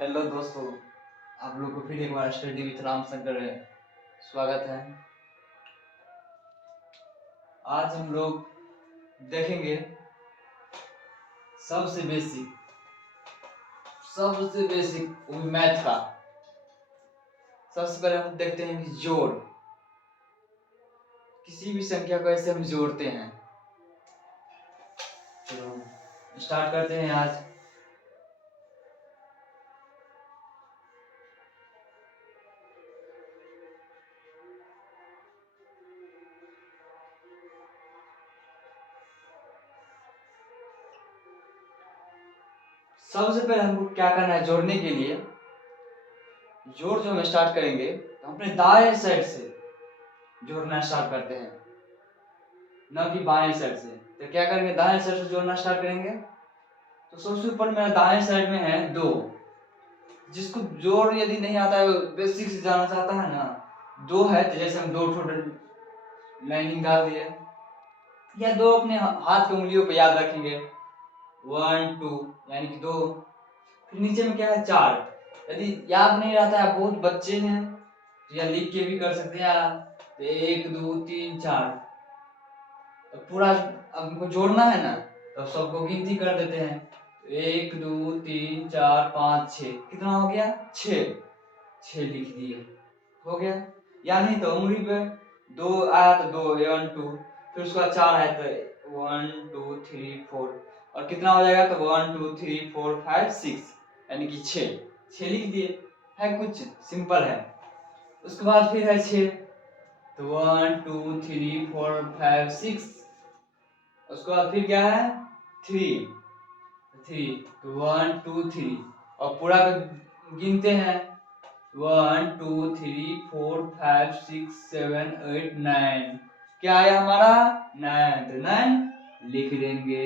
Hello दोस्तों, आप लोग को फिर एक बार स्टडी विथ राम शंकर है स्वागत है। आज हम लोग देखेंगे सबसे बेसिक वो भी मैथ का। सबसे पहले हम देखते हैं कि जोड़, किसी भी संख्या को ऐसे हम जोड़ते हैं। तो स्टार्ट करते हैं आज। सबसे पहले हमको क्या करना है, जोड़ने के लिए जोड़ जो हम स्टार्ट करेंगे तो अपने दाएं साइड से जोड़ना स्टार्ट करते हैं, न कि बाएं साइड से। तो क्या करेंगे, दाएं साइड से जोड़ना स्टार्ट करेंगे। तो सबसे ऊपर मेरा दाएं साइड में है 2। जिसको जोड़ यदि नहीं आता है, बेसिक से जाना चाहता है ना, 2 है तो जैसे हम 2 लाइनिंग डाल दिए, या 2 अपने हाथ की उंगलियों पे याद रखेंगे, 1 2 यानी कि 2। फिर नीचे में क्या है, 4। यदि याद नहीं रहता है, बहुत बच्चे हैं तो या लिख के भी कर सकते हैं, या 1 2 3 4। तो पूरा अब हमको जोड़ना है ना, तो सबको गिनती कर देते हैं। 1 2 3 4 5 6, कितना हो गया, 6 लिख दिए, हो गया। या नहीं तो उंगली पे 2 आया तो 2 1 2, फिर उसका 4 है तो 1 2 3 4, और कितना हो जाएगा तो 1 2 3 4 5 6, यानी कि 6 लिख दिए। है कुछ सिंपल है। उसके बाद फिर है 6, तो 1 2 3 4 5 6। उसके बाद फिर क्या है, 3 तो 1 2 3, और पूरा गिनते हैं, 1 2 3 4 5 6 7 8 9। क्या आया हमारा, 9, तो 9 लिख देंगे।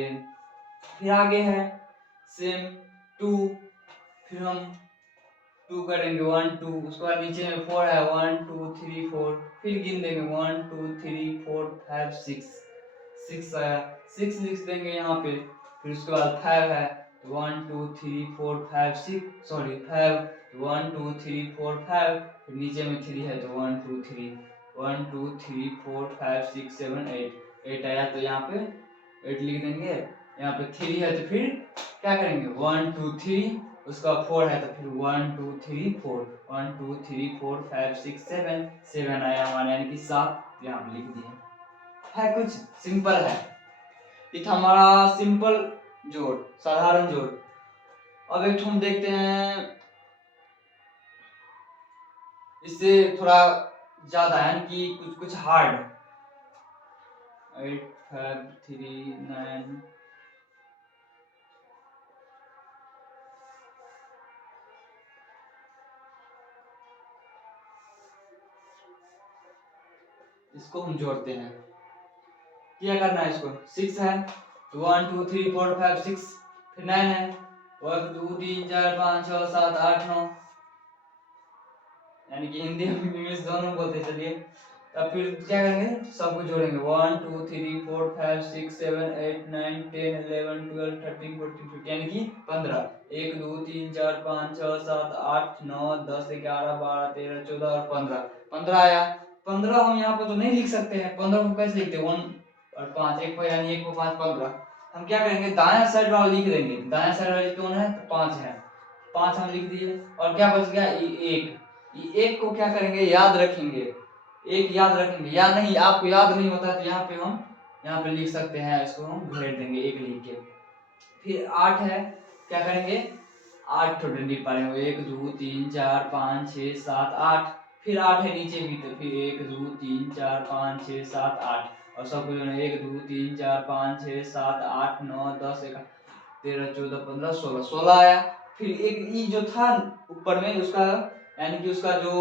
फिर आगे है सेम 2, फिर हम 2 करेंगे, 1 2। उसके बाद नीचे में 4 है, 1 2 3 4, फिर गिन देंगे 1 2 3 4 5 6 आया, 6 लिख देंगे यहाँ पे। फिर उसके बाद 5 है, 1 2 3 4 5 6 सॉरी 5, 1 2 3 4 5, फिर नीचे में 3 है तो 1 2 3 1 2 3 4 5 6 7 8 आया, तो यहाँ पे 8 लिख देंगे। यहाँ पे 3 है तो फिर क्या करेंगे, 1 2 3, उसका 4 है तो फिर 1 2 3 4 1 2 3 4 5 6 7 आया हमारा, यानी कि 7 यहाँ पे लिख दिए। है कुछ सिंपल है। ये था हमारा सिंपल जोड़, साधारण जोड़। अब एक हम देखते हैं इससे थोड़ा ज्यादा, यानी कि कुछ हार्ड। 8 5 3 9, इसको हम जोड़ते हैं। क्या करना है, इसको 6 है तो 1 2 3 4 5 6, फिर 9 है 1 2 3 4 5 6 7 8 9, यानी कि हिंदी में इंग्लिश दोनों बोलते चलिए। तब फिर क्या करेंगे, सबको जोड़ेंगे, 1 2 3 4 5 6 7 8 9 10 11 12 13 14 15, यानी कि 15। 1 2 3 4 5 6 7 8 9 10 11 12 13 14 और 15 आया। 15 हम यहाँ पर तो नहीं लिख सकते हैं, 15 को कैसे लिखते हैं, 1 और 5, एक पर यानी 1 को 5 15। हम क्या करेंगे, दायां साइड वाला लिख देंगे। दायां साइड वाले कौन है, तो 5 है, 5 हम लिख दिए। और क्या बच गया, 1। ये 1 को क्या करेंगे, याद रखेंगे, 1 याद रखेंगे। या नहीं, आपको याद नहीं होता तो यहाँ पे हम यहाँ पे लिख सकते हैं, इसको हम घेर देंगे 1 लिख के। फिर 8 है, क्या करेंगे, 8 तो डंडी पालेंगे, 1 2 3 4 5 6 7 8। फिर 8 है नीचे भी, तो फिर 1 2 3 4 5 6 7 8, और सब कुछ 1 2 3 4 5 6 7 8 9 10 11 13 14 15 16 आया। फिर एक ई जो था ऊपर में उसका, यानी कि उसका जो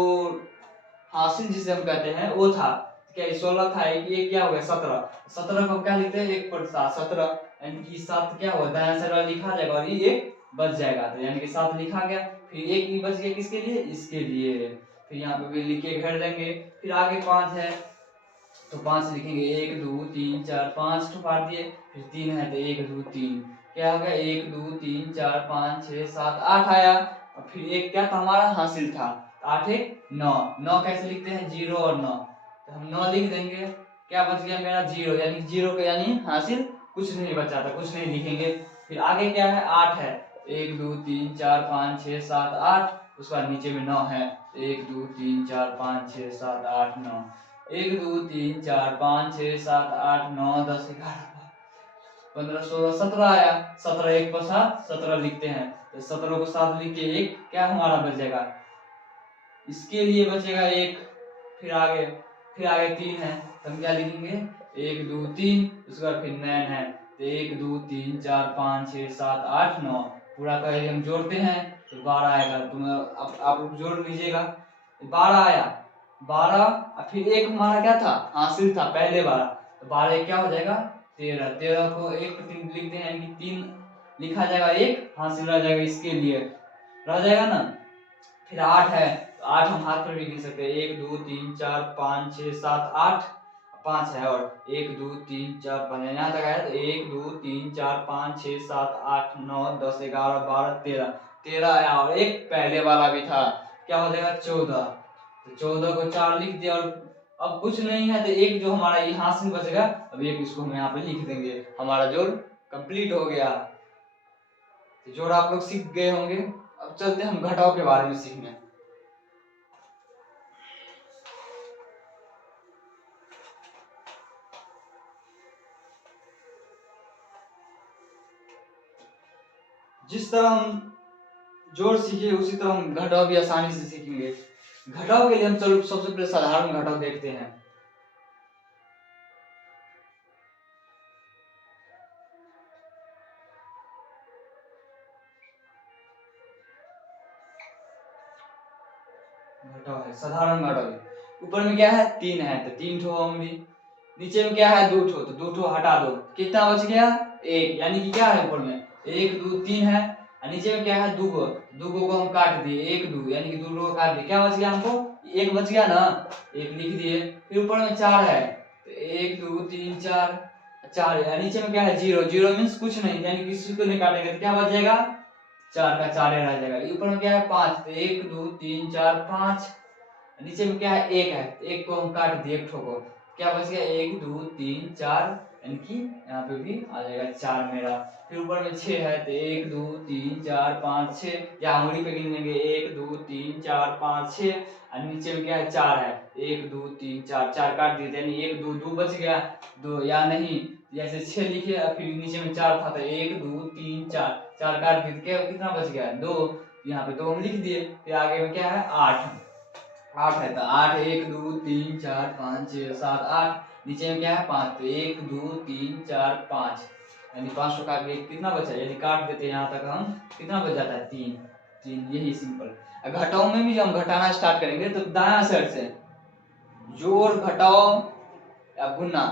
हासिल जिसे हम कहते हैं वो था, क्या 16 था, एक क्या हो गया 17। 17 को क्या लिखते हैं, 1 पर 7 17, यानी कि 7 क्या हुआ, दायां साइड वाला लिखा जाएगा और ये 1 बच जाएगा, तो यानी कि 7 लिखा गया। फिर 1 भी बच गया, किसके लिए, इसके लिए। फिर यहाँ पे भी लिख के घेर देंगे। फिर आगे 5 है तो 5 लिखेंगे, 1 2 3 4 5 तो काट दिए। फिर 3 है तो 1 2 3, क्या हो गया, 1 2 3 4 5 6 7 8 आया। और फिर एक क्या था हमारा हासिल था, 8 एक 9, 9 कैसे लिखते हैं 0 और 9, तो हम 9 लिख देंगे, क्या बच गया मेरा 0, यानी 0 का यानी हासिल कुछ नहीं बचा था, कुछ नहीं लिखेंगे। फिर आगे क्या है 8 है, 1 2 3 4 5 6 7 8, उसके बाद नीचे में 9 है, 1 2 3 4 5 6 7 8 9, 1 2 3 4 5 6 7 8 9 10 11 15 16 17 आया, 17 एक पर 7 17 लिखते हैं, तो 17 को 7 लिख के एक क्या हमारा बचेगा, इसके लिए बचेगा एक। फिर आगे 3 है, तो हम क्या लिखेंगे 1 2 3, उसके बाद फिर 9 है, तो 1 2 3 4 5 6 7 8 9, पूरा का हम जोड़ते हैं तो 12 आएगा। तुम आप लोग जोड़ लीजिएगा, 12 आया, 12 और फिर एक हमारा क्या था हासिल था पहले वाला, तो 12 क्या हो जाएगा 13, 13 को एक पर 3 लिखते हैं, यानी कि 3 लिखा जाएगा, एक हासिल रह जाएगा, इसके लिए रह जाएगा ना। फिर 8 है, तो 8 हम हाथ पर भी गिन सकते हैं, 1 2 3 4 5 6 7 8, 5 है, और 1 2 3 4 5 यहाँ तक आया, तो 1 2 3 4 5 6 7 8 9 10 11 12 13, 13 आया, और एक पहले वाला भी था, क्या हो जाएगा 14, तो 14 को 4 लिख दिया, और अब कुछ नहीं है, तो एक जो हमारा यहाँ से बचेगा, अब एक इसको हम यहाँ पे लिख देंगे, हमारा जोड़ कंप्लीट हो गया। तो जोड़ आप लोग सीख गए होंगे। अब चलते हैं हम घटाव के बारे में सीखने। जिस तरह हम जोड़ सीखे उसी तरह हम घटाव भी आसानी से सीखेंगे। घटाव के लिए हम चलो सबसे पहले साधारण घटाव देखते हैं। घटाव है साधारण घटाव, ऊपर में क्या है 3 है, तो 3 ठो होंगे, नीचे में क्या है 2 ठो, तो 2 ठो हटा दो, कितना बच गया 1, यानी कि क्या है ऊपर में 1 2 3 है, और नीचे में क्या है 2 गो, 2 गो को हम काट दिए 1 2, यानी कि 2 को काट दिए, क्या बच गया हमको 1 बच गया ना, 1 लिख दिए। फिर ऊपर में 4 है, तो 1 2 3 4 4 है, नीचे में क्या है 0, 0 मीन्स कुछ नहीं, यानी किसी को नहीं काटेंगे, तो क्या बच जाएगा 4 का 4 रह जाएगा। ऊपर में क्या है 5, तो 1 2 3 4 5, नीचे में क्या है 1 है, तो 1 को हम काट दिए, एक ठो को, क्या बच गया 1 2 3 4, यानी कि यहाँ पे भी आ जाएगा 4 मेरा। फिर ऊपर में 6 है, तो 1 2 3 4 5 6, या उंगली पे गिन लेंगे 1 2 3 4 5 6, और नीचे में क्या है 4 है, 1 2 3 4, 4 काट दिए, यानी 1 2 2 बच गया 2, या नहीं जैसे 6 लिखे, फिर नीचे में 4 था, तो 1 2 3 4, 4 काट दिए, क्या कितना बच गया 2, यहाँ पे 2 हम लिख दिए। फिर आगे में क्या है 8, 8 है, तो 8 1 2 3 4 5 6 7 8, नीचे में क्या है 5, तो 1 2 3 4 5, यानी 5 को काट के कितना बचा, यदि काट देते यहाँ तक हम कितना बच जाता है 3, 3, यही सिंपल। घटाओ में भी जब हम घटाना स्टार्ट करेंगे तो दायां साइड से जोड़ घटाओ या गुना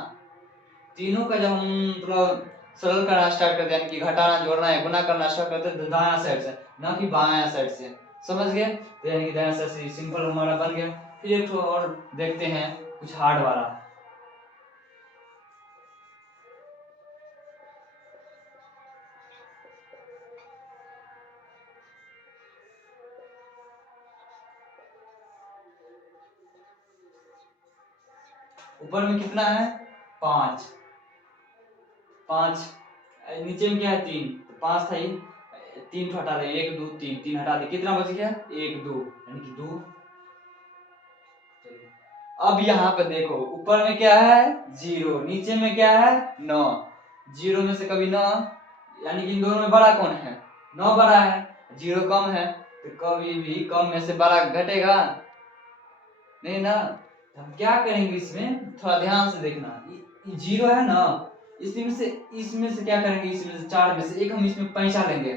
तीनों का जब हम मतलब सरल करना स्टार्ट करते हैं, यानी कि घटाना जोड़ना या गुना करना स्टार्ट करते हैं, तो दायां साइड से ना कि बायां साइड से, समझ गए, तो यानी कि दायां साइड से सिंपल हमारा बन गया। फिर एक और देखते हैं कुछ हार्ड वाला। ऊपर में कितना है 5, 5, नीचे में क्या है 3, तो 5 था, 3 हटा दे, 1 2 3, 3 हटा दे, कितना बच गया 1 2, यानी कि 2। अब यहाँ पे देखो ऊपर में क्या है 0, नीचे में क्या है 9, 0 में से कभी 9, यानी कि इन दोनों में बड़ा कौन है 9 बड़ा है, 0 कम है, तो कभी भी कम में से बड़ा घटेगा नहीं ना। हम क्या करेंगे इसमें थोड़ा ध्यान से देखना, 0 है ना, इसमें से क्या करेंगे, इसमें से 4 में से एक हम इसमें पैंचा लेंगे,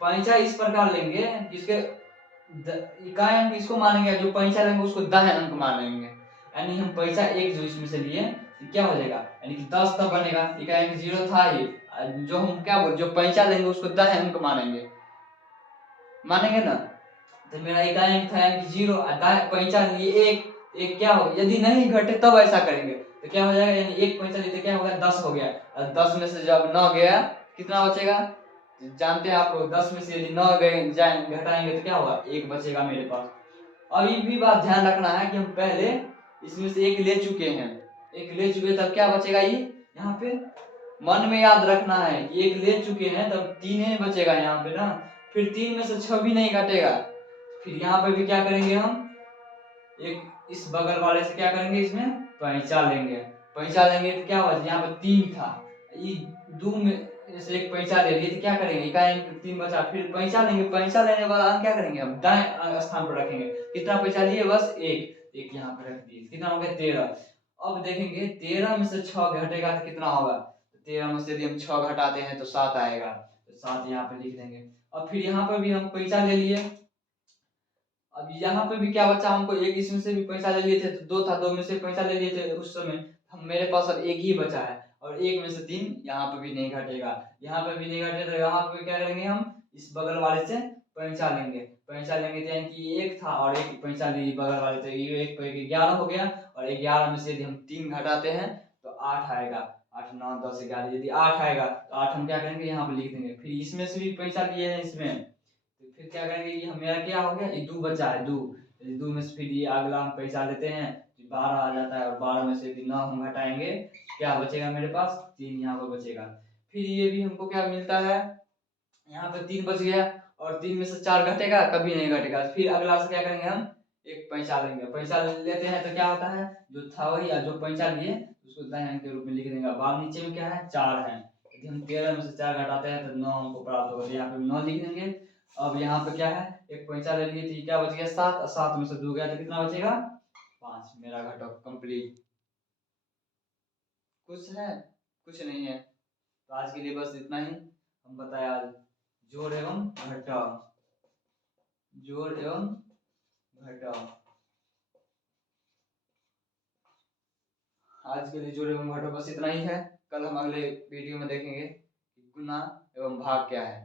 पैंचा इस प्रकार लेंगे जिसके इकाई अंक इसको मानेंगे, जो पैंचा लेंगे उसको दाएं अंक मानेंगे, यानी हम पैंचा एक जो इसमें से लिए क्या हो जाएगा, यानी कि 10 तब बनेगा, इकाई अंक 0 था ही, जो हम क्या बोल जो पैंचा लेंगे उसको दाएं अंक मानेंगे, मानेंगे ना। तो मेरा इकाई अंक था यानी 0, पैंचा लिए एक क्या हो, यदि नहीं घटे तब ऐसा करेंगे, तो क्या हो जाएगा, यानी एक पैंचा लेते क्या होगा 10 हो गया, और 10 में से जब 9 गया कितना बचेगा, जानते हैं आप लोग, 10 में से यदि 9 गए जाए घटाएंगे तो क्या होगा, 1 बचेगा मेरे पास। अब ये भी बात ध्यान रखना है कि हम पहले इसमें से 1 ले चुके हैं, 1 ले चुके तब क्या बचेगा, ये यहाँ पे मन में याद रखना है कि 1 ले चुके हैं तब 3 ही बचेगा यहाँ पे ना। फिर 3 में से 6 भी नहीं घटेगा। फिर यहाँ पे भी क्या करेंगे, हम एक इस बगल वाले से क्या करेंगे, इसमें पैंचा लेंगे। पैंचा लेंगे तो क्या बचे, यहाँ पे 3 था, ये 2 में से 1 पैंचा ले लिए तो क्या करेंगे, इकाई 3 बचा। फिर पैंचा लेंगे, पैंचा लेने के बाद हम क्या करेंगे, हम दाएं स्थान पर रखेंगे। कितना पैंचा लिए, बस 1 यहाँ पे रख दिए, कितना हो गया 13। अब देखेंगे 13 में से 6 घटेगा तो कितना होगा, 13 में से यदि हम 6 घटाते हैं तो 7 आएगा, तो 7 यहाँ पे लिख देंगे। अब फिर यहाँ पर भी हम पैंचा ले लिए। अब यहाँ पे भी क्या बचा, हमको 1 इसमें से भी पैसा ले लिए थे तो 2 था, 2 में से पैसा ले लिए थे उस समय, हम मेरे पास अब 1 ही बचा है। और 1 में से 3 यहाँ पे भी नहीं घटेगा, यहाँ पे भी नहीं घटे तो यहाँ पे क्या करेंगे, हम इस बगल वाले से पैंचा लेंगे। पैंचा लेंगे तो यानी कि 1 था और 1 पैंचा लिए बगल वाले से, ये 1 पे 11 हो गया। और 11 में से यदि हम 3 घटाते हैं तो 8 आएगा। 8 9 10 11, यदि 8 आएगा तो 8 हम क्या करेंगे, यहाँ पे लिख देंगे। फिर इसमें से भी पैसा लिए हैं इसमें, तो फिर क्या करेंगे, ये मेरा क्या हो गया, ये 2 बचा है, 2। 2 में से फिर ये अगला हम पैसा लेते हैं तो 12 आ जाता है। और 12 में से भी 9 हम घटाएंगे, क्या बचेगा मेरे पास, 3 यहाँ पर बचेगा। फिर ये भी हमको क्या मिलता है, यहाँ पे 3 बच गया। और 3 में से 4 घटेगा, कभी नहीं घटेगा। फिर अगला से क्या करेंगे, हम 1 पैसा लेंगे। पैसा लेते हैं तो क्या होता है, जो था वही, जो पैसा लिए उसको दाएं अंक के रूप में लिख देंगे। बाद नीचे में क्या है, 4 है। यदि हम 13 में से 4 घटाते हैं तो 9 हमको प्राप्त होगा, तो यहाँ पे 9 लिख देंगे। अब यहाँ पे क्या है, 1 पैसा ले लिए तो क्या बच गया, 7। और 7 में से 2 गया तो कितना बचेगा, 5। मेरा घटक कंप्लीट। कुछ है, कुछ नहीं है। तो आज के लिए बस इतना ही हम बताया, आज जोड़ एवं घटाव, जोड़ एवं घटाव। आज के लिए जोड़ एवं घटाव बस इतना ही है। कल हम अगले वीडियो में देखेंगे कि गुना एवं भाग क्या है।